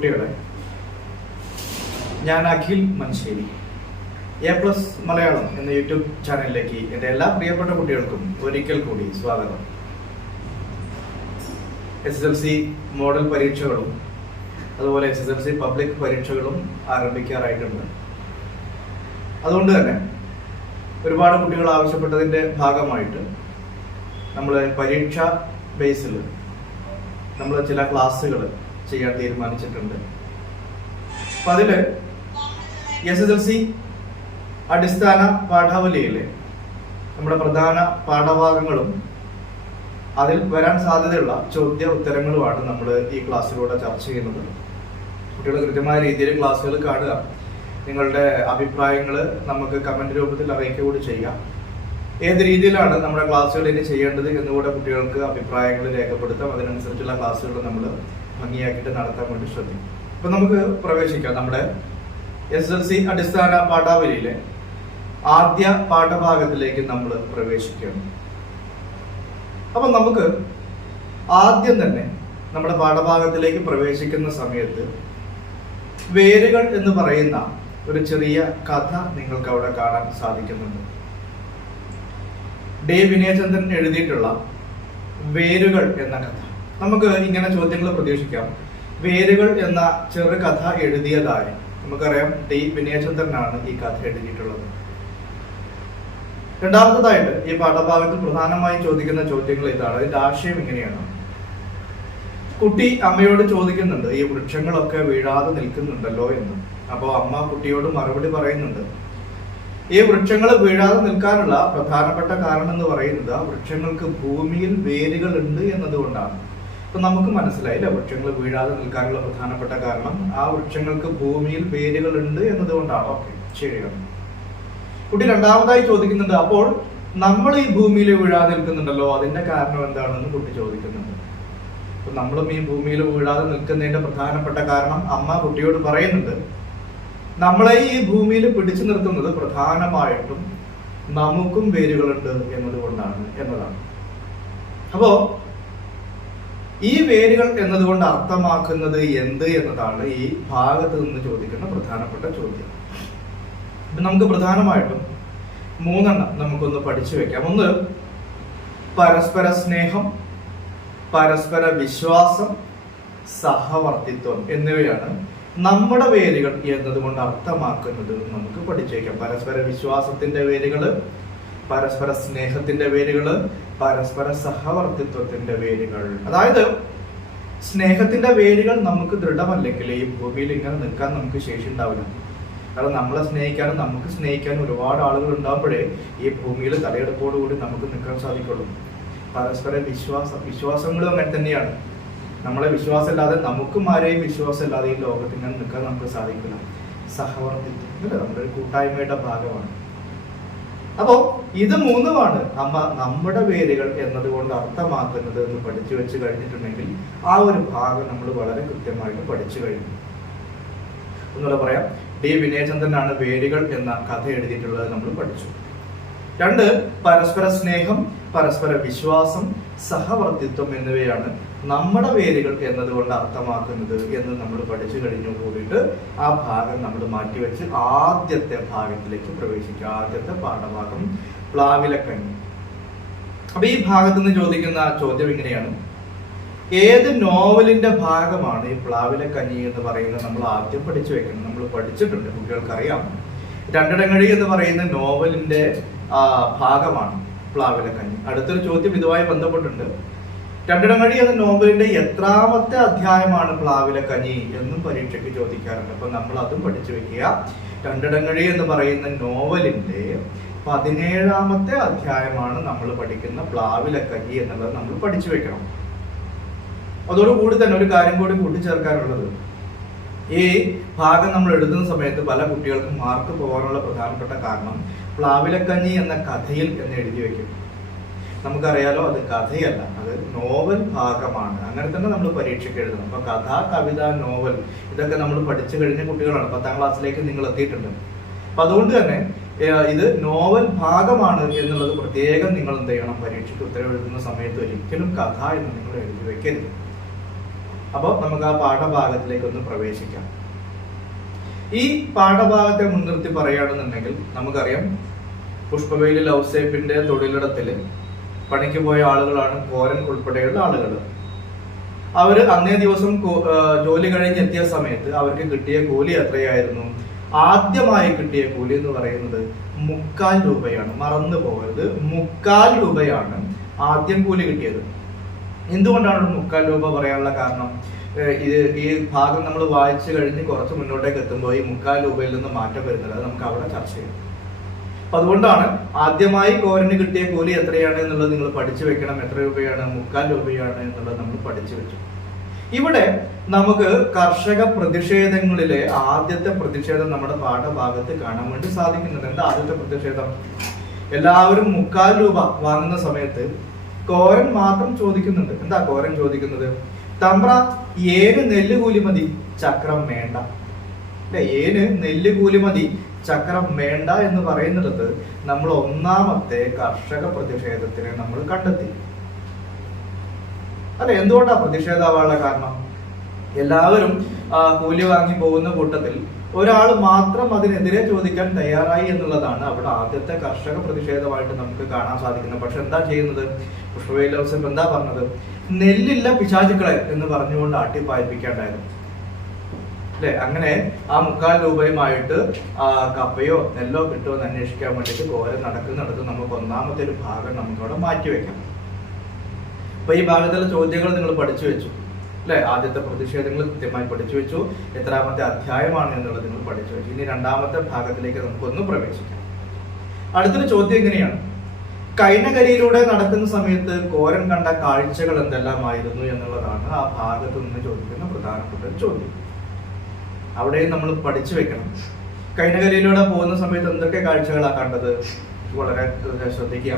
കുട്ടികളെ, ഞാൻ Akhil Manjeri A plus Malayalam എന്ന യൂട്യൂബ് ചാനലിലേക്ക് എൻ്റെ എല്ലാ പ്രിയപ്പെട്ട കുട്ടികൾക്കും ഒരിക്കൽ കൂടി സ്വാഗതം. SSLC മോഡൽ പരീക്ഷകളും അതുപോലെ SSLC പബ്ലിക് പരീക്ഷകളും ആരംഭിക്കാറായിട്ടുണ്ട്. അതുകൊണ്ട് തന്നെ ഒരുപാട് കുട്ടികൾ ആവശ്യപ്പെട്ടതിൻ്റെ ഭാഗമായിട്ട് നമ്മൾ പരീക്ഷാ ബേസിൽ നമ്മൾ ചില ക്ലാസ്സുകൾ ചെയ്യാൻ തീരുമാനിച്ചിട്ടുണ്ട്. അപ്പം അതിൽ SSLC അടിസ്ഥാന പാഠാവലിയിലെ നമ്മുടെ പ്രധാന പാഠഭാഗങ്ങളും അതിൽ വരാൻ സാധ്യതയുള്ള ചോദ്യ ഉത്തരങ്ങളുമാണ് നമ്മൾ ഈ ക്ലാസ്സിലൂടെ ചർച്ച ചെയ്യുന്നത്. കുട്ടികൾ കൃത്യമായ രീതിയിൽ ക്ലാസ്സുകൾ കാണുക, നിങ്ങളുടെ അഭിപ്രായങ്ങൾ നമുക്ക് കമന്റ് രൂപത്തിൽ അറിയിക്കുക കൂടി ചെയ്യുക. ഏത് രീതിയിലാണ് നമ്മുടെ ക്ലാസ്സുകൾ ഇനി ചെയ്യേണ്ടത് എന്നുകൂടെ കുട്ടികൾക്ക് അഭിപ്രായങ്ങൾ രേഖപ്പെടുത്താം. അതിനനുസരിച്ചുള്ള ക്ലാസ്സുകൾ നമ്മൾ ഭംഗിയാക്കിയിട്ട് നടത്താൻ വേണ്ടി ശ്രദ്ധിക്കും. ഇപ്പൊ നമുക്ക് പ്രവേശിക്കാം. നമ്മുടെ SSLC അടിസ്ഥാന പാഠാവലിയിലെ ആദ്യ പാഠഭാഗത്തിലേക്ക് നമ്മൾ പ്രവേശിക്കുകയാണ്. അപ്പൊ നമുക്ക് ആദ്യം തന്നെ നമ്മുടെ പാഠഭാഗത്തിലേക്ക് പ്രവേശിക്കുന്ന സമയത്ത് വേരുകൾ എന്ന് പറയുന്ന ഒരു ചെറിയ കഥ നിങ്ങൾക്ക് അവിടെ കാണാൻ സാധിക്കുന്നുണ്ട്. D. വിനയചന്ദ്രൻ എഴുതിയിട്ടുള്ള വേരുകൾ എന്ന കഥ. നമുക്ക് ഇങ്ങനെ ചോദ്യങ്ങൾ പ്രതീക്ഷിക്കാം. വേരുകൾ എന്ന ചെറു കഥ എഴുതിയതായി നമുക്കറിയാം, D. വിനയചന്ദ്രനാണ് ഈ കഥ എഴുതിയിട്ടുള്ളത്. രണ്ടാമത്തേതായിട്ട് ഈ പാഠഭാഗത്തിൽ പ്രധാനമായും ചോദിക്കുന്ന ചോദ്യങ്ങൾ ഇതാണ്. ഇതിന്റെ ആശയം ഇങ്ങനെയാണ്. കുട്ടി അമ്മയോട് ചോദിക്കുന്നുണ്ട്, ഈ വൃക്ഷങ്ങളൊക്കെ വീഴാതെ നിൽക്കുന്നുണ്ടല്ലോ എന്ന്. അപ്പോൾ അമ്മ കുട്ടിയോട് മറുപടി പറയുന്നുണ്ട്, ഈ വൃക്ഷങ്ങൾ വീഴാതെ നിൽക്കാനുള്ള പ്രധാനപ്പെട്ട കാരണം എന്ന് പറയുന്നത് ആ വൃക്ഷങ്ങൾക്ക് ഭൂമിയിൽ വേരുകൾ ഉണ്ട് എന്നതുകൊണ്ടാണ്. അപ്പൊ നമുക്ക് മനസ്സിലായില്ല, വൃക്ഷങ്ങൾ വീഴാതെ നിൽക്കാനുള്ള പ്രധാനപ്പെട്ട കാരണം ആ വൃക്ഷങ്ങൾക്ക് ഭൂമിയിൽ വേരുകൾ ഉണ്ട് എന്നതുകൊണ്ടാണ്. ഓക്കെ, ശരിയാണ്. കുട്ടി രണ്ടാമതായി ചോദിക്കുന്നുണ്ട്, അപ്പോൾ നമ്മൾ ഈ ഭൂമിയിൽ വീഴാതെ നിൽക്കുന്നുണ്ടല്ലോ, അതിന്റെ കാരണം എന്താണെന്ന് കുട്ടി ചോദിക്കുന്നുണ്ട്. അപ്പൊ നമ്മളും ഈ ഭൂമിയിൽ വീഴാതെ നിൽക്കുന്നതിന്റെ പ്രധാനപ്പെട്ട കാരണം അമ്മ കുട്ടിയോട് പറയുന്നുണ്ട്, നമ്മളെ ഈ ഭൂമിയിൽ പിടിച്ചു നിർത്തുന്നത് പ്രധാനമായിട്ടും നമുക്കും വേരുകളുണ്ട് എന്നതുകൊണ്ടാണ് എന്നതാണ്. അപ്പോ ഈ വേരുകൾ എന്നതുകൊണ്ട് അർത്ഥമാക്കുന്നത് എന്ത് എന്നതാണ് ഈ ഭാഗത്ത് നിന്ന് ചോദിക്കുന്ന പ്രധാനപ്പെട്ട ചോദ്യം. നമുക്ക് പ്രധാനമായിട്ടും മൂന്നെണ്ണം നമുക്കൊന്ന് പഠിച്ചു വെക്കാം. ഒന്ന്, പരസ്പര സ്നേഹം, പരസ്പര വിശ്വാസം, സഹവർത്തിത്വം എന്നിവയാണ് നമ്മുടെ വേരുകൾ എന്നതുകൊണ്ട് അർത്ഥമാക്കുന്നത് നമുക്ക് പഠിച്ചു വെക്കാം. പരസ്പര വിശ്വാസത്തിന്റെ വേരുകള്, പരസ്പര സ്നേഹത്തിന്റെ വേരുകള്, പരസ്പര സഹവർത്തിത്വത്തിന്റെ വേരുകൾ. അതായത് സ്നേഹത്തിന്റെ വേരുകൾ നമുക്ക് ദൃഢമല്ലെങ്കിൽ ഈ ഭൂമിയിൽ ഇങ്ങനെ നിൽക്കാൻ നമുക്ക് ശേഷി ഉണ്ടാവില്ല. കാരണം നമ്മളെ സ്നേഹിക്കാനും നമുക്ക് സ്നേഹിക്കാനും ഒരുപാട് ആളുകൾ ഉണ്ടാകുമ്പോഴേ ഈ ഭൂമിയിൽ തലയെടുപ്പോടുകൂടി നമുക്ക് നിൽക്കാൻ സാധിക്കുള്ളൂ. പരസ്പര വിശ്വാസങ്ങളും അങ്ങനെ തന്നെയാണ്. നമ്മളെ വിശ്വാസമില്ലാതെ നമുക്കും ആരെയും വിശ്വാസമില്ലാതെ ഈ ലോകത്ത് ഇങ്ങനെ നിൽക്കാൻ നമുക്ക് സാധിക്കില്ല. സഹവർത്തിത്വം അല്ലേ, നമ്മുടെ ഒരു കൂട്ടായ്മയുടെ ഭാഗമാണ്. അപ്പോ ഇത് മൂന്നുമാണ് അമ്മ നമ്മുടെ വേരുകൾ എന്നതുകൊണ്ട് അർത്ഥമാക്കുന്നത് എന്ന് പഠിച്ചു വെച്ച് കഴിഞ്ഞിട്ടുണ്ടെങ്കിൽ ആ ഒരു ഭാഗം നമ്മൾ വളരെ കൃത്യമായിട്ട് പഠിച്ചു കഴിഞ്ഞു. ഒന്നുകൂടെ പറയാം. D. വിനയചന്ദ്രനാണ് വേരുകൾ എന്ന കഥ എഴുതിയിട്ടുള്ളത്, നമ്മൾ പഠിച്ചു. രണ്ട്, പരസ്പര സ്നേഹം, പരസ്പര വിശ്വാസം, സഹവർത്തിത്വം എന്നിവയാണ് നമ്മുടെ വേരുകൾ എന്നതുകൊണ്ട് അർത്ഥമാക്കുന്നത് എന്ന് നമ്മൾ പഠിച്ചു കഴിഞ്ഞു. കൂടിയിട്ട് ആ ഭാഗം നമ്മൾ മാറ്റിവെച്ച് ആദ്യത്തെ ഭാഗത്തിലേക്ക് പ്രവേശിക്കുക. ആദ്യത്തെ പാഠഭാഗം പ്ലാവിലക്കഞ്ഞി. അപ്പൊ ഈ ഭാഗത്ത് നിന്ന് ചോദിക്കുന്ന ചോദ്യം ഇങ്ങനെയാണ്, ഏത് നോവലിന്റെ ഭാഗമാണ് ഈ പ്ലാവിലക്കഞ്ഞി എന്ന് പറയുന്നത്? നമ്മൾ ആദ്യം പഠിച്ചു വെക്കണം. നമ്മൾ പഠിച്ചിട്ടുണ്ട്, കുട്ടികൾക്കറിയാം. രണ്ടിടങ്ങഴി എന്ന് പറയുന്ന നോവലിന്റെ ഭാഗമാണ് പ്ലാവിലക്കഞ്ഞി. അടുത്തൊരു ചോദ്യം ഇതുമായി ബന്ധപ്പെട്ടുണ്ട്. രണ്ടിടങ്ങഴി എന്ന നോവലിന്റെ എത്രാമത്തെ അധ്യായമാണ് പ്ലാവിലക്കഞ്ഞി എന്നും പരീക്ഷയ്ക്ക് ചോദിക്കാറുണ്ട്. അപ്പൊ നമ്മൾ അതും പഠിച്ചു വെക്കുക. രണ്ടിടങ്ങഴി എന്ന് പറയുന്ന നോവലിന്റെ 17ാമത്തെ അധ്യായമാണ് നമ്മൾ പഠിക്കുന്ന പ്ലാവിലക്കഞ്ഞി എന്നുള്ളത് നമ്മൾ പഠിച്ചു വെക്കണം. അതോടുകൂടി തന്നെ ഒരു കാര്യം കൂടി കൂട്ടിച്ചേർക്കാനുള്ളത്, ഈ ഭാഗം നമ്മൾ എഴുതുന്ന സമയത്ത് പല കുട്ടികൾക്കും മാർക്ക് പോകാനുള്ള പ്രധാനപ്പെട്ട കാരണം പ്ലാവിലക്കഞ്ഞി എന്ന കഥയിൽ എന്ന് എഴുതി വെക്കും. നമുക്കറിയാലോ, അത് കഥയല്ല, അത് നോവൽ ഭാഗമാണ്. അങ്ങനെ തന്നെ നമ്മൾ പരീക്ഷയ്ക്ക് എഴുതണം. അപ്പൊ കഥ, കവിത, നോവൽ ഇതൊക്കെ നമ്മൾ പഠിച്ചു കഴിഞ്ഞ കുട്ടികളാണ്. 10ാം ക്ലാസ്സിലേക്ക് നിങ്ങൾ എത്തിയിട്ടുണ്ട്. അപ്പൊ അതുകൊണ്ട് തന്നെ ഇത് നോവൽ ഭാഗമാണ് എന്നുള്ളത് പ്രത്യേകം നിങ്ങൾ എന്ത് ചെയ്യണം, പരീക്ഷയ്ക്ക് ഉത്തരവെഴുതുന്ന സമയത്ത് ഒരിക്കലും കഥ എന്ന് നിങ്ങൾ എഴുതി വെക്കരുത്. അപ്പോൾ നമുക്ക് ആ പാഠഭാഗത്തിലേക്ക് ഒന്ന് പ്രവേശിക്കാം. ഈ പാഠഭാഗത്തെ മുൻനിർത്തി പറയുകയാണെന്നുണ്ടെങ്കിൽ നമുക്കറിയാം, പുഷ്പവേലി ലൗസേപ്പിന്റെ തൊഴിലിടത്തില് പണിക്ക് പോയ ആളുകളാണ് കോരൻ ഉൾപ്പെടെയുള്ള ആളുകൾ. അവര് അന്നേ ദിവസം ജോലി കഴിഞ്ഞെത്തിയ സമയത്ത് അവർക്ക് കിട്ടിയ കൂലി എത്രയായിരുന്നു? ആദ്യമായി കിട്ടിയ കൂലി എന്ന് പറയുന്നത് 3/4 രൂപയാണ്. മറന്നു പോകരുത്, 3/4 രൂപയാണ് ആദ്യം കൂലി കിട്ടിയത്. എന്തുകൊണ്ടാണ് 3/4 രൂപ പറയാനുള്ള കാരണം? ഈ ഭാഗം നമ്മൾ വായിച്ചു കഴിഞ്ഞ് കുറച്ച് മുന്നോട്ടേക്ക് എത്തുമ്പോൾ ഈ 3/4 രൂപയിൽ നിന്ന് മാറ്റം വരുന്നത്, അത് നമുക്ക് അവിടെ ചർച്ച ചെയ്യാം. അപ്പൊ അതുകൊണ്ടാണ് ആദ്യമായി കോരന് കിട്ടിയ കൂലി എത്രയാണ് എന്നുള്ളത് നിങ്ങൾ പഠിച്ചു വെക്കണം. എത്ര രൂപയാണ്? 3/4 രൂപയാണ് എന്നുള്ളത് നമ്മൾ പഠിച്ചു വെച്ചു. ഇവിടെ നമുക്ക് കർഷക പ്രതിഷേധങ്ങളിലെ ആദ്യത്തെ പ്രതിഷേധം നമ്മുടെ പാഠഭാഗത്ത് കാണാൻ വേണ്ടി സാധിക്കുന്നുണ്ട്. എന്താ ആദ്യത്തെ പ്രതിഷേധം? എല്ലാവരും 3/4 രൂപ വാങ്ങുന്ന സമയത്ത് കോരൻ മാത്രം ചോദിക്കുന്നുണ്ട്. എന്താ കോരൻ ചോദിക്കുന്നത്? തമ്പ്ര, ഏന് നെല്ല് കൂലി മതി, ചക്രം വേണ്ട. അല്ലെ, ഏന് നെല്ല് കൂലി മതി, ചക്രം വേണ്ട എന്ന് പറയുന്നിടത്ത് നമ്മൾ ഒന്നാമത്തെ കർഷക പ്രതിഷേധത്തിനെ നമ്മൾ കണ്ടെത്തി. അല്ലെ, എന്തുകൊണ്ടാ പ്രതിഷേധാവാനുള്ള കാരണം? എല്ലാവരും കൂലി വാങ്ങി പോകുന്ന കൂട്ടത്തിൽ ഒരാൾ മാത്രം അതിനെതിരെ ചോദിക്കാൻ തയ്യാറായി എന്നുള്ളതാണ് അവിടെ ആദ്യത്തെ കർഷക പ്രതിഷേധമായിട്ട് നമുക്ക് കാണാൻ സാധിക്കുന്നത്. പക്ഷെ എന്താ ചെയ്യുന്നത്? പുഷ്പവേലി ലൗസേപ്പ് എന്താ പറഞ്ഞത്? നെല്ലില്ല പിശാചുക്കളെ എന്ന് പറഞ്ഞുകൊണ്ട് ആട്ടിപ്പായിപ്പിക്കാണ്ടായിരുന്നു. അല്ലെ, അങ്ങനെ ആ 3/4 രൂപയുമായിട്ട് കപ്പയോ നെല്ലോ കിട്ടുമോ എന്ന് അന്വേഷിക്കാൻ വേണ്ടിയിട്ട് കോരൻ നടക്കുന്നിടത്ത് നമുക്ക് ഒന്നാമത്തെ ഒരു ഭാഗം നമുക്ക് അവിടെ മാറ്റിവെക്കാം. അപ്പൊ ഈ ഭാഗത്തുള്ള ചോദ്യങ്ങൾ നിങ്ങൾ പഠിച്ചു വെച്ചു അല്ലെ, ആദ്യത്തെ പ്രതിഷേധങ്ങൾ കൃത്യമായി പഠിച്ചു വെച്ചു, എത്രാമത്തെ അധ്യായമാണ് എന്നുള്ളത് നിങ്ങൾ പഠിച്ചു വെച്ചു. ഇനി രണ്ടാമത്തെ ഭാഗത്തിലേക്ക് നമുക്കൊന്ന് പ്രവേശിക്കാം. അടുത്തൊരു ചോദ്യം എങ്ങനെയാണ്? കൈനകരിയിലൂടെ നടക്കുന്ന സമയത്ത് കോരൻ കണ്ട കാഴ്ചകൾ എന്തെല്ലാമായിരുന്നു എന്നുള്ളതാണ് ആ ഭാഗത്ത് നിന്ന് ചോദിക്കുന്ന പ്രധാനപ്പെട്ട ചോദ്യം. അവിടെയും നമ്മൾ പഠിച്ചു വെക്കണം. കൈനകരിയിലൂടെ പോകുന്ന സമയത്ത് എന്തൊക്കെ കാഴ്ചകളാണ് കണ്ടത്? വളരെ ശ്രദ്ധിക്കുക.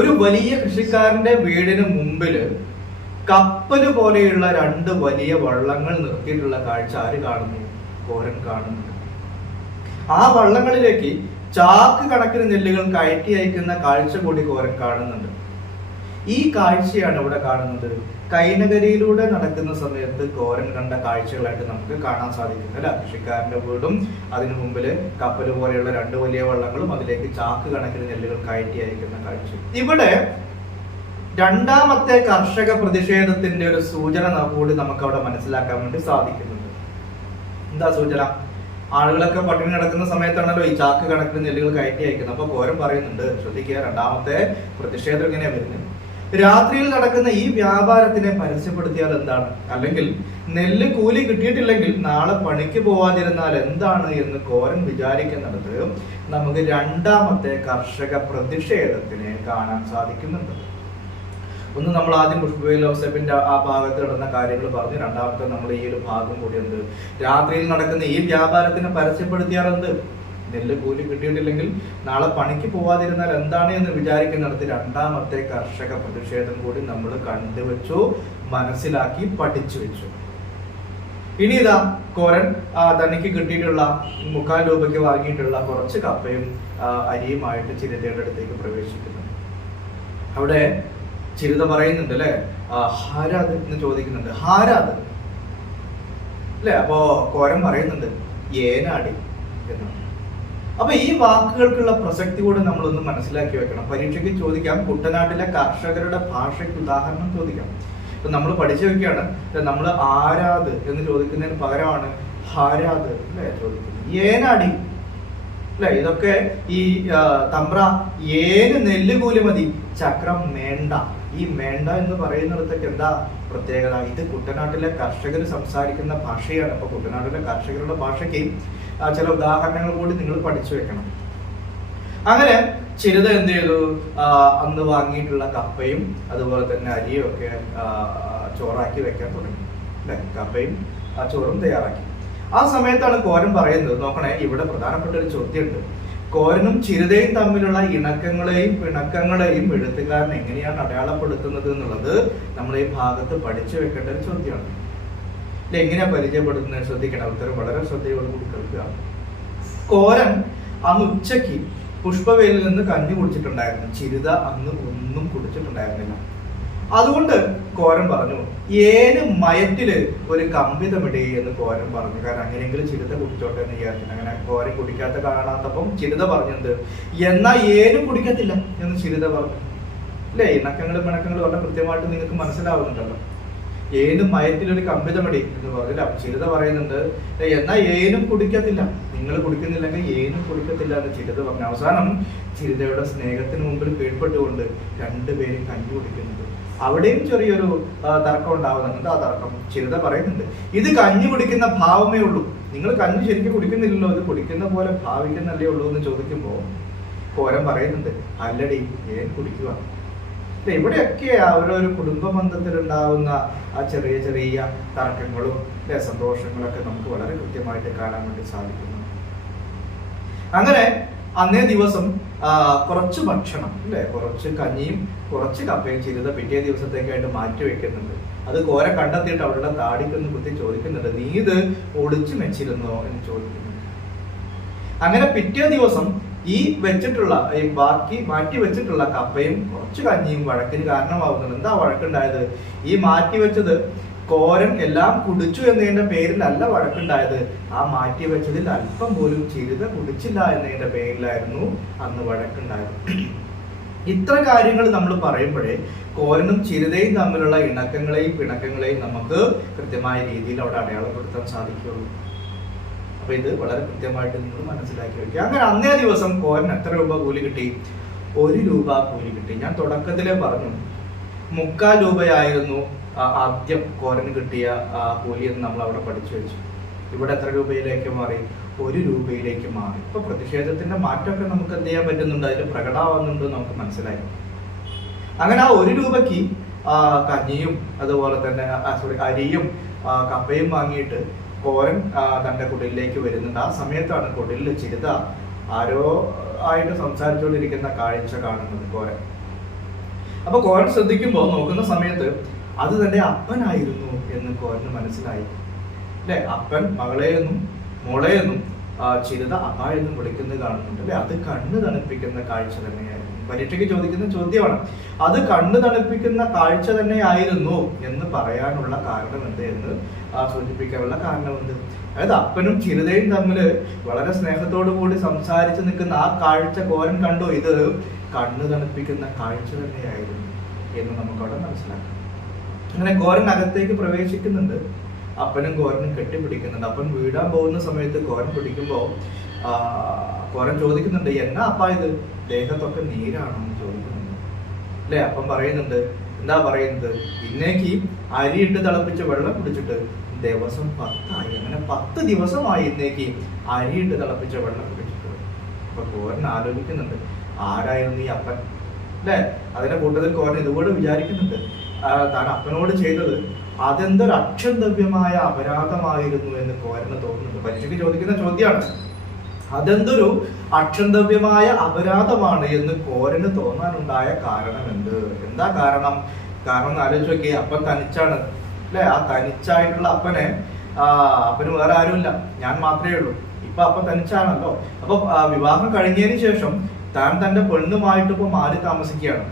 ഒരു വലിയ കൃഷിക്കാരന്റെ വീടിന് മുമ്പില് കപ്പല് പോലെയുള്ള 2 വലിയ വള്ളങ്ങൾ നിർത്തിയിട്ടുള്ള കാഴ്ച ആര് കാണുന്നു? കോരൻ കാണുന്നുണ്ട്. ആ വള്ളങ്ങളിലേക്ക് ചാക്ക് കണക്കിന് നെല്ലുകൾ കയറ്റി അയക്കുന്ന കാഴ്ച കൂടി കോരൻ കാണുന്നുണ്ട്. ഈ കാഴ്ചയാണ് ഇവിടെ കാണുന്നത്. കൈനകരിയിലൂടെ നടക്കുന്ന സമയത്ത് കോരൻ കണ്ട കാഴ്ചകളായിട്ട് നമുക്ക് കാണാൻ സാധിക്കുന്നത് അല്ല. കൃഷിക്കാരന്റെ വീടും അതിനു മുമ്പില് കപ്പല് പോലെയുള്ള 2 വലിയ വള്ളങ്ങളും അതിലേക്ക് ചാക്ക് കണക്കിന് നെല്ലുകൾ കയറ്റി അയക്കുന്ന കാഴ്ച. ഇവിടെ രണ്ടാമത്തെ കർഷക പ്രതിഷേധത്തിന്റെ ഒരു സൂചന കൂടി നമുക്ക് അവിടെ മനസ്സിലാക്കാൻ വേണ്ടി സാധിക്കുന്നുണ്ട്. എന്താ സൂചന? ആളുകളൊക്കെ പട്ടിണി നടക്കുന്ന സമയത്താണല്ലോ ഈ ചാക്ക് കണക്കിന് നെല്ലുകൾ കയറ്റി അയക്കുന്നത്. അപ്പൊ കോരൻ പറയുന്നുണ്ട്, ശ്രദ്ധിക്കുക, രണ്ടാമത്തെ പ്രതിഷേധം ഇങ്ങനെയാ വരുന്നത്. രാത്രിയിൽ നടക്കുന്ന ഈ വ്യാപാരത്തിനെ പരസ്യപ്പെടുത്തിയാൽ എന്താണ്? അല്ലെങ്കിൽ നെല്ല് കൂലി കിട്ടിയിട്ടില്ലെങ്കിൽ നാളെ പണിക്ക് പോവാതിരുന്നാൽ എന്താണ് എന്ന് കോരൻ വിചാരിക്കുന്നിടത്ത് നമുക്ക് രണ്ടാമത്തെ കർഷക പ്രതിഷേധത്തിനെ കാണാൻ സാധിക്കുന്നുണ്ട്. ഒന്ന് നമ്മൾ ആദ്യം പുഷ്പവേലി ലൗസേപ്പിന്റെ ആ ഭാഗത്ത് നടന്ന കാര്യങ്ങൾ പറഞ്ഞു. രണ്ടാമത്തെ നമ്മൾ ഈ ഒരു ഭാഗം കൂടി എന്ത്? രാത്രിയിൽ നടക്കുന്ന ഈ വ്യാപാരത്തിനെ പരസ്യപ്പെടുത്തിയാൽ എന്ത്? നെല്ല് കൂലി കിട്ടിയിട്ടില്ലെങ്കിൽ നാളെ പണിക്ക് പോവാതിരുന്നാൽ എന്താണ് എന്ന് വിചാരിക്കുന്നിടത്ത് രണ്ടാമത്തെ കർഷക പ്രതിഷേധം കൂടി നമ്മൾ കണ്ടുവച്ചു, മനസ്സിലാക്കി, പഠിച്ചു വെച്ചു. ഇനി ഇതാ കോരൻ തനിക്ക് കിട്ടിയിട്ടുള്ള 3/4 രൂപയ്ക്ക് വാങ്ങിയിട്ടുള്ള കുറച്ച് കപ്പയും അരിയുമായിട്ട് ചിരതയുടെ അടുത്തേക്ക് പ്രവേശിക്കുന്നു. അവിടെ ചിരിത പറയുന്നുണ്ട് അല്ലെ, ഹാരാത് എന്ന് ചോദിക്കുന്നുണ്ട്. ഹാരാത് അല്ലെ. അപ്പോ കോരൻ പറയുന്നുണ്ട് ഏനാടി എന്നാണ്. അപ്പൊ ഈ വാക്കുകൾക്കുള്ള പ്രസക്തി കൂടെ നമ്മളൊന്ന് മനസ്സിലാക്കി വെക്കണം. പരീക്ഷയ്ക്ക് ചോദിക്കാം, കുട്ടനാട്ടിലെ കർഷകരുടെ ഭാഷയ്ക്ക് ഉദാഹരണം ചോദിക്കാം. ഇപ്പൊ നമ്മൾ പഠിച്ചു വെക്കുകയാണ്, നമ്മൾ ആരാത് എന്ന് ചോദിക്കുന്നതിന് പകരമാണ് ഹാരാത് അല്ലെ ചോദിക്കുന്നത്. ഏനാടി അല്ലെ. ഇതൊക്കെ ഈ തമ്പ്ര ഏന് നെല്ല് കൂലി മതി, ചക്രം വേണ്ട. ഈ മേണ്ട എന്ന് പറയുന്നിടത്തൊക്കെ എന്താ പ്രത്യേകത? ഇത് കുട്ടനാട്ടിലെ കർഷകർ സംസാരിക്കുന്ന ഭാഷയാണ്. അപ്പൊ കുട്ടനാട്ടിലെ കർഷകരുടെ ഭാഷയ്ക്ക് ചില ഉദാഹരണങ്ങൾ കൂടി നിങ്ങൾ പഠിച്ചു വെക്കണം. അങ്ങനെ ചിരിത എന്ത് ചെയ്തു? അന്ന് വാങ്ങിയിട്ടുള്ള കപ്പയും അതുപോലെ തന്നെ അരിയും ഒക്കെ ചോറാക്കി വെക്കാൻ തുടങ്ങി അല്ലെ. കപ്പയും ചോറും തയ്യാറാക്കി. ആ സമയത്താണ് കോരൻ പറയുന്നത്, നോക്കണേ, ഇവിടെ പ്രധാനപ്പെട്ട ഒരു ചോദ്യമുണ്ട്. കോരനും ചിരിതയും തമ്മിലുള്ള ഇണക്കങ്ങളെയും പിണക്കങ്ങളെയും എഴുത്തുകാരൻ എങ്ങനെയാണ് അടയാളപ്പെടുത്തുന്നത് എന്നുള്ളത് നമ്മൾ ഈ ഭാഗത്ത് പഠിച്ചു വെക്കേണ്ട ഒരു ചോദ്യമാണ്. എങ്ങനെയാ പരിചയപ്പെടുത്തുന്നത്? ശ്രദ്ധിക്കണം. ഉത്തരം വളരെ ശ്രദ്ധയോട് കൂടി കേൾക്കുക. കോരൻ അന്ന് ഉച്ചയ്ക്ക് പുഷ്പവേലിൽ നിന്ന് കഞ്ഞി കുടിച്ചിട്ടുണ്ടായിരുന്നു. ചിരിത അന്ന് ഒന്നും കുടിച്ചിട്ടുണ്ടായിരുന്നില്ല. അതുകൊണ്ട് കോരൻ പറഞ്ഞു, ഏന് മയറ്റില് ഒരു കമ്പിതമിടേ എന്ന് കോരൻ പറഞ്ഞു. കാരണം അങ്ങനെയെങ്കിലും ചിരിത കുടിച്ചോട്ടെ എന്ന് വിചാരിച്ചു. അങ്ങനെ കോരൻ കുടിക്കാത്ത കാണാത്തപ്പം ചിരിത പറഞ്ഞത്, എന്നാ ഏനും കുടിക്കത്തില്ല എന്ന് ചിരിത പറഞ്ഞു. അല്ലേ, ഇണക്കങ്ങളും പിണക്കങ്ങളും വളരെ കൃത്യമായിട്ട് നിങ്ങൾക്ക് മനസ്സിലാവുന്നുണ്ടല്ലോ. ഏനും മയത്തിലൊരു കമ്പിതമടി എന്ന് പറഞ്ഞില്ല. ചിരിത പറയുന്നുണ്ട്, എന്നാ ഏനും കുടിക്കത്തില്ല, നിങ്ങൾ കുടിക്കുന്നില്ലെങ്കിൽ ഏനും കുടിക്കത്തില്ല എന്ന് ചിരിത പറഞ്ഞു. അവസാനം ചിരിതയുടെ സ്നേഹത്തിന് മുമ്പിൽ കീഴ്പ്പെട്ടുകൊണ്ട് രണ്ടുപേരും കഞ്ഞി കുടിക്കുന്നുണ്ട്. അവിടെയും ചെറിയൊരു തർക്കം ഉണ്ടാവുന്നുണ്ട്. ആ തർക്കം ചിരിത പറയുന്നുണ്ട്, ഇത് കഞ്ഞി കുടിക്കുന്ന ഭാവമേ ഉള്ളൂ, നിങ്ങൾ കഞ്ഞി ശരിക്കും കുടിക്കുന്നില്ലല്ലോ, ഇത് കുടിക്കുന്ന പോലെ ഭാവിക്കുന്നല്ലേ ഉള്ളൂ എന്ന് ചോദിക്കുമ്പോൾ കോരൻ പറയുന്നുണ്ട്, അല്ലടി ഏൻ കുടിക്കുക. ഇവിടെയൊക്കെ അവരൊരു കുടുംബ ബന്ധത്തിലുണ്ടാവുന്ന ആ ചെറിയ ചെറിയ തർക്കങ്ങളും സന്തോഷങ്ങളൊക്കെ നമുക്ക് വളരെ കൃത്യമായിട്ട് കാണാൻ വേണ്ടി സാധിക്കുന്നു. അങ്ങനെ അന്നേ ദിവസം കുറച്ച് ഭക്ഷണം അല്ലെ, കുറച്ച് കഞ്ഞിയും കുറച്ച് കപ്പയും ചിരിത പിറ്റേ ദിവസത്തേക്കായിട്ട് മാറ്റി വെക്കുന്നുണ്ട്. അത് കോര കണ്ടെത്തിയിട്ട് അവരുടെ താടിക്കൊന്ന് കുത്തി ചോദിക്കുന്നുണ്ട്, നീ ഇത് ഒളിച്ചു വെച്ചിരുന്നോ എന്ന് ചോദിക്കുന്നുണ്ട്. അങ്ങനെ പിറ്റേ ദിവസം ഈ വെച്ചിട്ടുള്ള ഈ ബാക്കി മാറ്റി വെച്ചിട്ടുള്ള കപ്പയും കുറച്ച് കഞ്ഞിയും വഴക്കിന് കാരണമാവുന്നത്. എന്താ വഴക്കുണ്ടായത്? ഈ മാറ്റി വെച്ചത് കോരൻ എല്ലാം കുടിച്ചു എന്നതിന്റെ പേരിലല്ല വഴക്കുണ്ടായത്, ആ മാറ്റി വെച്ചതിൽ അല്പം പോലും ചിരിത കുടിച്ചില്ല എന്നതിന്റെ പേരിലായിരുന്നു അന്ന് വഴക്കുണ്ടായത്. ഇത്ര കാര്യങ്ങൾ നമ്മൾ പറയുമ്പോഴേ കോരനും ചിരിതയും തമ്മിലുള്ള ഇണക്കങ്ങളെയും പിണക്കങ്ങളെയും നമുക്ക് കൃത്യമായ രീതിയിൽ അവിടെ അടയാളപ്പെടുത്താൻ സാധിക്കുള്ളൂ. അപ്പൊ ഇത് വളരെ കൃത്യമായിട്ട് നിങ്ങൾ മനസ്സിലാക്കി വെക്കുക. അങ്ങനെ അന്നേ ദിവസം കോരൻ എത്ര രൂപ കൂലി കിട്ടി? 1 രൂപ കൂലി കിട്ടി. ഞാൻ തുടക്കത്തിലേ പറഞ്ഞു, 3/4 രൂപയായിരുന്നു ആദ്യം കോരന് കിട്ടിയ കൂലി എന്ന് നമ്മൾ അവിടെ പഠിച്ചു വെച്ചു. ഇവിടെ എത്ര രൂപയിലേക്ക് മാറി? 1 രൂപയിലേക്ക് മാറി. ഇപ്പൊ പ്രതിഷേധത്തിന്റെ മാറ്റമൊക്കെ നമുക്ക് എന്ത് ചെയ്യാൻ പറ്റുന്നുണ്ട്, അതിൽ പ്രകടമാവുന്നുണ്ട് നമുക്ക് മനസ്സിലായി. അങ്ങനെ ആ 1 രൂപയ്ക്ക് കഞ്ഞിയും അതുപോലെ തന്നെ അരിയും കപ്പയും വാങ്ങിയിട്ട് കോരൻ തന്റെ കുടിലിലേക്ക് വരുന്നുണ്ട്. ആ സമയത്താണ് കുടിലിൽ ചിരിത ആരോ ആയിട്ട് സംസാരിച്ചുകൊണ്ടിരിക്കുന്ന കാഴ്ച കാണുന്നത് കോരൻ. അപ്പൊ കോരൻ ശ്രദ്ധിക്കുമ്പോൾ നോക്കുന്ന സമയത്ത് അത് തന്റെ അപ്പനായിരുന്നു എന്ന് കോരന് മനസ്സിലായി. അല്ലെ, അപ്പൻ മകളെയെന്നും മോളെയെന്നും ചിരിത അപ്പ എന്നും വിളിക്കുന്നത് കാണുന്നുണ്ട്. അല്ലെ, അത് കണ്ണ് തണുപ്പിക്കുന്ന കാഴ്ച തന്നെയായിരുന്നു. പരീക്ഷയ്ക്ക് ചോദിക്കുന്ന ചോദ്യമാണ്, അത് കണ്ണ് തണുപ്പിക്കുന്ന കാഴ്ച തന്നെയായിരുന്നു എന്ന് പറയാനുള്ള കാരണം എന്ത് എന്ന് സൂചിപ്പിക്കാനുള്ള കാരണമെന്ത്? അതായത് അപ്പനും ചിരിതയും തമ്മിൽ വളരെ സ്നേഹത്തോടു കൂടി സംസാരിച്ച് നിൽക്കുന്ന ആ കാഴ്ച കോരൻ കണ്ടു, ഇത് കണ്ണ് തണുപ്പിക്കുന്ന കാഴ്ച തന്നെയായിരുന്നു എന്ന് നമുക്കവിടെ മനസ്സിലാക്കാം. അങ്ങനെ കോരൻ അകത്തേക്ക് പ്രവേശിക്കുന്നുണ്ട്. അപ്പനും കോരനും കെട്ടിപ്പിടിക്കുന്നുണ്ട്. അപ്പൻ വീടാൻ പോകുന്ന സമയത്ത് കോരൻ പിടിക്കുമ്പോ കോരൻ ചോദിക്കുന്നുണ്ട്, എന്നാ അപ്പ ഇത് ദേഹത്തൊക്കെ നീരാണോ എന്ന് ചോദിക്കുന്നുണ്ട്. അല്ലെ, അപ്പം പറയുന്നുണ്ട്, എന്താ പറയുന്നത്, ഇന്നേക്ക് അരിയിട്ട് തിളപ്പിച്ച് വെള്ളം കുടിച്ചിട്ട് ദിവസം 10 ആയി. അങ്ങനെ 10 ദിവസമായി ഇന്നേക്ക് അരിയിട്ട് തിളപ്പിച്ച വെള്ളം കുടിച്ചിട്ട്. അപ്പൊ കോരൻ ആലോചിക്കുന്നുണ്ട്, ആരായിരുന്നു ഈ അപ്പൻ? അല്ലെ, അതിന്റെ കൂട്ടത്തിൽ കോരൻ ഇതുപോലെ വിചാരിക്കുന്നുണ്ട്, താൻ അപ്പനോട് ചെയ്തത് അതെന്തൊരു അക്ഷന്തവ്യമായ അപരാധമായിരുന്നു എന്ന് കോരന് തോന്നുന്നുണ്ട്. പരീക്ഷയ്ക്ക് ചോദിക്കുന്ന ചോദ്യമാണ്, അതെന്തൊരു അക്ഷന്തവ്യമായ അപരാധമാണ് എന്ന് കോരന് തോന്നാനുണ്ടായ കാരണം എന്ത്? എന്താ കാരണം? കാരണം ആലോചിച്ച് നോക്കി, അപ്പൻ തനിച്ചാണ്. അല്ലെ, ആ തനിച്ചായിട്ടുള്ള അപ്പന് വേറെ ആരുമില്ല, ഞാൻ മാത്രമേ ഉള്ളൂ. ഇപ്പൊ അപ്പൻ തനിച്ചാണല്ലോ. അപ്പൊ വിവാഹം കഴിഞ്ഞതിന് ശേഷം താൻ തന്റെ പെണ്ണുമായിട്ട് ഇപ്പൊ മാറി താമസിക്കുകയാണ്.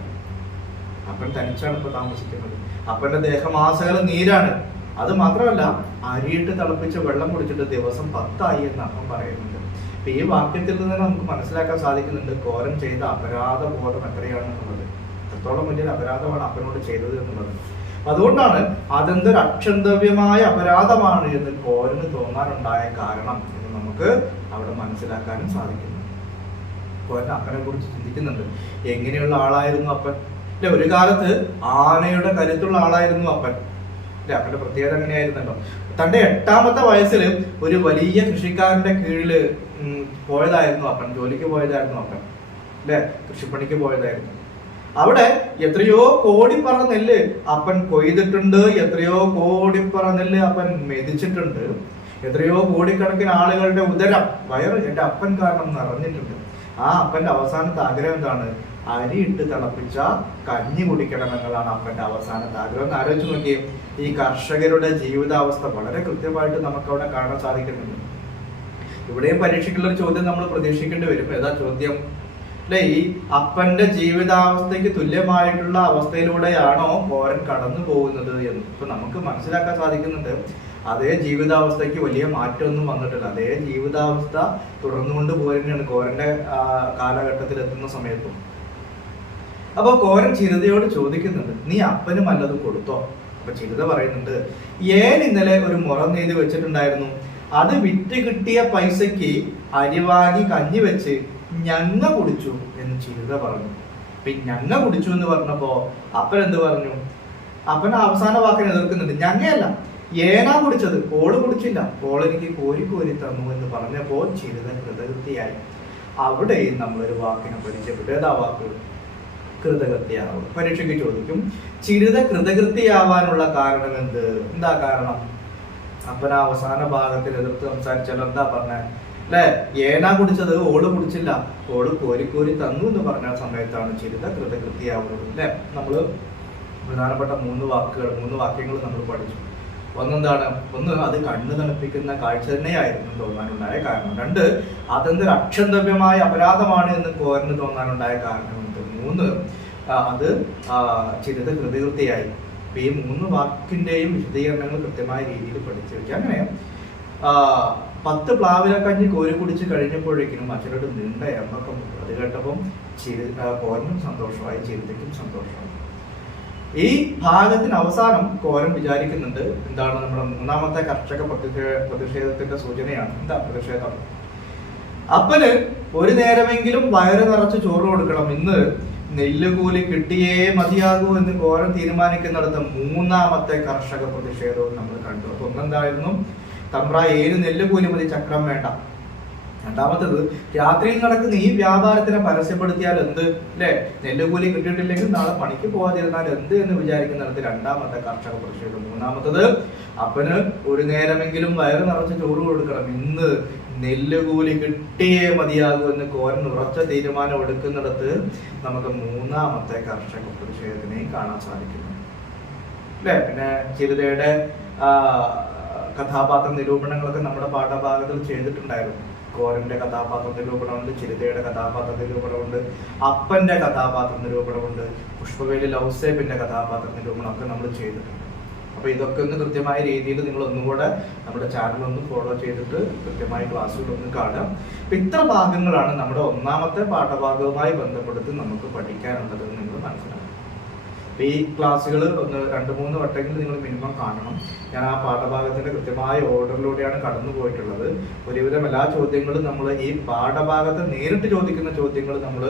അപ്പൻ തനിച്ചാണ് ഇപ്പൊ താമസിക്കുന്നത്. അപ്പന്റെ ദേഹമാസകലം നീരാണ്. അത് മാത്രമല്ല, അരിയിട്ട് തിളപ്പിച്ച് വെള്ളം കുടിച്ചിട്ട് ദിവസം 10 ആയി എന്ന് അപ്പൻ പറയുന്നുണ്ട്. അപ്പൊ ഈ വാക്യത്തിൽ നിന്ന് നമുക്ക് മനസ്സിലാക്കാൻ സാധിക്കുന്നുണ്ട് കോരൻ ചെയ്ത അപരാധ ബോധം എത്രയാണെന്നുള്ളത്. എത്രത്തോളം വലിയൊരു അപരാധമാണ് അപ്പനോട് ചെയ്തത് എന്നുള്ളത്. അതുകൊണ്ടാണ് അതെന്തൊരു അക്ഷന്തവ്യമായ അപരാധമാണ് എന്ന് കോരന് തോന്നാനുണ്ടായ കാരണം എന്ന് നമുക്ക് അവിടെ മനസ്സിലാക്കാനും സാധിക്കുന്നു. കോരൻ അപ്പനെ കുറിച്ച് ചിന്തിക്കുന്നുണ്ട്, എങ്ങനെയുള്ള ആളായിരുന്നു അപ്പൻ? അല്ലെ, ഒരു കാലത്ത് ആനയുടെ കരുത്തുള്ള ആളായിരുന്നു അപ്പൻ. അല്ലെ, അപ്പന്റെ പ്രത്യേകത അങ്ങനെയായിരുന്നല്ലോ. തന്റെ 8ാമത്തെ വയസ്സിൽ ഒരു വലിയ കൃഷിക്കാരന്റെ കീഴില് പോയതായിരുന്നു അപ്പൻ, ജോലിക്ക് പോയതായിരുന്നു അപ്പൻ. അല്ലെ, കൃഷിപ്പണിക്ക് പോയതായിരുന്നു. അവിടെ എത്രയോ കോടിപ്പറ നെല്ല് അപ്പൻ കൊയ്തിട്ടുണ്ട്, എത്രയോ കോടിപ്പറ നെല്ല് അപ്പൻ മെതിച്ചിട്ടുണ്ട്, എത്രയോ കോടിക്കണക്കിന് ആളുകളുടെ വയറ് എന്റെ അപ്പൻ കാരണം നിറഞ്ഞിട്ടുണ്ട്. ആ അപ്പന്റെ അവസാനത്തെ ആഗ്രഹം എന്താണ്? അരിയിട്ട് തിളപ്പിച്ച കഞ്ഞി കുടിക്കണം എന്നതാണ് അപ്പന്റെ അവസാനത്തെ ആഗ്രഹം. എന്ന് ആലോചിച്ച് നോക്കിയേ, ഈ കർഷകരുടെ ജീവിതാവസ്ഥ വളരെ കൃത്യമായിട്ട് നമുക്ക് അവിടെ കാണാൻ സാധിക്കുന്നുണ്ട്. ഇവിടെയും പരീക്ഷയ്ക്കുള്ള ഒരു ചോദ്യം നമ്മൾ പ്രതീക്ഷിക്കേണ്ടി വരും. ഏതാ ചോദ്യം? അല്ലെ? ഈ അപ്പന്റെ ജീവിതാവസ്ഥയ്ക്ക് തുല്യമായിട്ടുള്ള അവസ്ഥയിലൂടെയാണോ കോരൻ കടന്നു പോകുന്നത് എന്ന് ഇപ്പൊ നമുക്ക് മനസ്സിലാക്കാൻ സാധിക്കുന്നുണ്ട്. അതേ ജീവിതാവസ്ഥയ്ക്ക് വലിയ മാറ്റമൊന്നും വന്നിട്ടില്ല. അതേ ജീവിതാവസ്ഥ തുടർന്നുകൊണ്ട് പോരുകയാണ് കോരന്റെ കാലഘട്ടത്തിൽ എത്തുന്ന സമയത്തും. അപ്പൊ കോരൻ ചിരതയോട് ചോദിക്കുന്നുണ്ട്, നീ അപ്പനും വല്ലതും കൊടുത്തോ? അപ്പൊ ചിരത പറയുന്നുണ്ട്, ഏൻ ഇന്നലെ ഒരു മുറം നെയ്ത് വെച്ചിട്ടുണ്ടായിരുന്നു, അത് വിറ്റ് കിട്ടിയ പൈസക്ക് അരി വാങ്ങി കഞ്ഞി വെച്ച് ഞങ്ങ കുടിച്ചു എന്ന് ചിരത പറഞ്ഞു. അപ്പൊ ഈ ഞങ്ങ കുടിച്ചു എന്ന് പറഞ്ഞപ്പോ അപ്പൻ എന്ത് പറഞ്ഞു? അപ്പൻ അവസാന വാക്കിനെ എതിർക്കുന്നുണ്ട്. ഞങ്ങയല്ല, ഏനാ കുടിച്ചത്, ഓള് കുടിച്ചില്ല, ഓളെനിക്ക് കോരി കോരി തന്നു എന്ന് പറഞ്ഞപ്പോ ചിരത കൃതകൃതിയായി. അവിടെയും നമ്മളൊരു വാക്കിനെ പരിചയപ്പെട്ടു. ഏതാ വാക്ക്? കൃതകൃത്യയാവും. പരീക്ഷയ്ക്ക് ചോദിക്കും, ചിരത കൃതകൃത്യയാവാനുള്ള കാരണം എന്ത്? എന്താ കാരണം? അപ്പന അവസാന ഭാഗത്തിൽ എതിർത്ത് സംസാരിച്ചാലോ എന്താ പറഞ്ഞ അല്ലെ? ഏനാ കുടിച്ചത്, ഓള് കുടിച്ചില്ല, ഓള് കോരി കോരി തന്നു എന്ന് പറഞ്ഞ സമയത്താണ് ചിരത കൃതകൃത്യയാവുന്നത്. അല്ലെ? നമ്മള് പ്രധാനപ്പെട്ട മൂന്ന് വാക്യങ്ങൾ നമ്മൾ പഠിച്ചു. ഒന്നെന്താണ്? ഒന്ന്, അത് കണ്ണു തണുപ്പിക്കുന്ന കാഴ്ച തന്നെയായിരുന്നു തോന്നാനുണ്ടായ കാരണം. രണ്ട്, അതെന്തൊരു അക്ഷന്തവ്യമായ അപരാധമാണ് എന്ന് കോരന് തോന്നാനുണ്ടായ കാരണമുണ്ട്. മൂന്ന്, അത് ചിരത കൃതകൃത്യയായി. അപ്പൊ ഈ മൂന്ന് വാക്കിന്റെയും വിശദീകരണങ്ങൾ കൃത്യമായ രീതിയിൽ പഠിച്ചു വെക്കുക. അങ്ങനെ 10 പ്ലാവിലക്കഞ്ഞി കോരി കുടിച്ച് കഴിഞ്ഞപ്പോഴേക്കും അച്ഛനോട് നീണ്ട എമ്പക്കം. അത് കേട്ടപ്പം കോരനും സന്തോഷമായി, ചിരതയ്ക്കും സന്തോഷമായി. ഈ ഭാഗത്തിന് അവസാനം കോരൻ വിചാരിക്കുന്നുണ്ട്, എന്താണ്? നമ്മുടെ മൂന്നാമത്തെ കർഷക പ്രതിഷേധത്തിന്റെ സൂചനയാണ്. എന്താ പ്രതിഷേധം? അപ്പന് ഒരു നേരമെങ്കിലും വയറ് നിറച്ച് ചോറ് കൊടുക്കണം, ഇന്ന് നെല്ലുകൂലി കിട്ടിയേ മതിയാകൂ എന്ന് കോരൻ തീരുമാനിക്കുന്നിടത്ത് മൂന്നാമത്തെ കർഷക പ്രതിഷേധവും നമ്മൾ കണ്ടു. അപ്പൊ ഒന്നെന്തായിരുന്നു? തമ്പ്ര 7 നെല്ലുകൂലി മതി, ചക്രം വേണ്ട. രണ്ടാമത്തത്, രാത്രിയിൽ നടക്കുന്ന ഈ വ്യാപാരത്തിനെ പരസ്യപ്പെടുത്തിയാൽ എന്ത്? അല്ലെ? നെല്ലുകൂലി കിട്ടിയിട്ടില്ലെങ്കിൽ നാളെ പണിക്ക് പോകാതിരുന്നാൽ എന്ത് എന്ന് വിചാരിക്കുന്നിടത്ത് രണ്ടാമത്തെ കർഷക പ്രതിഷേധം. മൂന്നാമത്തത്, അപ്പന് ഒരു നേരമെങ്കിലും വയറ് നിറച്ച് ചോറ് കൊടുക്കണം, ഇന്ന് നെല്ലുകൂലി കിട്ടിയേ മതിയാകൂ എന്ന് കോരൻ ഉറച്ച തീരുമാനം എടുക്കുന്നിടത്ത് നമുക്ക് മൂന്നാമത്തെ കർഷക പ്രതിഷേധത്തിനെയും കാണാൻ സാധിക്കുന്നു. അല്ലെ? പിന്നെ ചിരതയുടെ കഥാപാത്ര നിരൂപണങ്ങളൊക്കെ നമ്മുടെ പാഠഭാഗത്തിൽ ചെയ്തിട്ടുണ്ടായിരുന്നു. കോരന്റെ കഥാപാത്ര നിരൂപണമുണ്ട്, ചിരതയുടെ കഥാപാത്ര നിരൂപണമുണ്ട്, അപ്പന്റെ കഥാപാത്ര നിരൂപണമുണ്ട്, പുഷ്പവേലി ലൗസേപ്പിന്റെ കഥാപാത്ര നിരൂപണം ഒക്കെ നമ്മൾ ചെയ്തിട്ടുണ്ട്. അപ്പൊ ഇതൊക്കെ ഒന്ന് കൃത്യമായ രീതിയിൽ നിങ്ങൾ ഒന്നുകൂടെ നമ്മുടെ ചാനൽ ഒന്ന് ഫോളോ ചെയ്തിട്ട് കൃത്യമായ ക്ലാസ്സുകളൊന്ന് കാണാം. അപ്പൊ ഇത്ര ഭാഗങ്ങളാണ് നമ്മുടെ ഒന്നാമത്തെ പാഠഭാഗവുമായി ബന്ധപ്പെടുത്തി നമുക്ക് പഠിക്കാനുള്ളത് നിങ്ങൾ മനസ്സിലാക്കണം. ഈ ക്ലാസ്സുകൾ ഒന്ന് 2-3 വട്ടമെങ്കിലും നിങ്ങൾ മിനിമം കാണണം. ഞാൻ ആ പാഠഭാഗത്തിന്റെ കൃത്യമായ ഓർഡറിലൂടെയാണ് കടന്നു പോയിട്ടുള്ളത്. ഒരുവിധം എല്ലാ ചോദ്യങ്ങളും നമ്മൾ ഈ പാഠഭാഗത്ത് നേരിട്ട് ചോദിക്കുന്ന ചോദ്യങ്ങൾ നമ്മൾ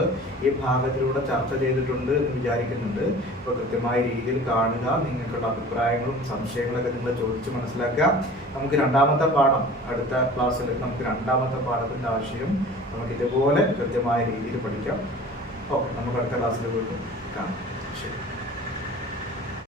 ഈ ഭാഗത്തിലൂടെ ചർച്ച ചെയ്തിട്ടുണ്ട് എന്ന് വിചാരിക്കുന്നുണ്ട്. അപ്പൊ കൃത്യമായ രീതിയിൽ കാണുക, നിങ്ങൾക്കുള്ള അഭിപ്രായങ്ങളും സംശയങ്ങളൊക്കെ നിങ്ങൾ ചോദിച്ച് മനസ്സിലാക്കുക. നമുക്ക് രണ്ടാമത്തെ പാഠം അടുത്ത ക്ലാസ്സിൽ നമുക്ക് രണ്ടാമത്തെ പാഠത്തിന്റെ ആശയം നമുക്ക് ഇതുപോലെ കൃത്യമായ രീതിയിൽ പഠിക്കാം. ഓക്കെ, നമുക്ക് അടുത്ത ക്ലാസ്സിൽ പോയിട്ട് കാണാം. ശരി.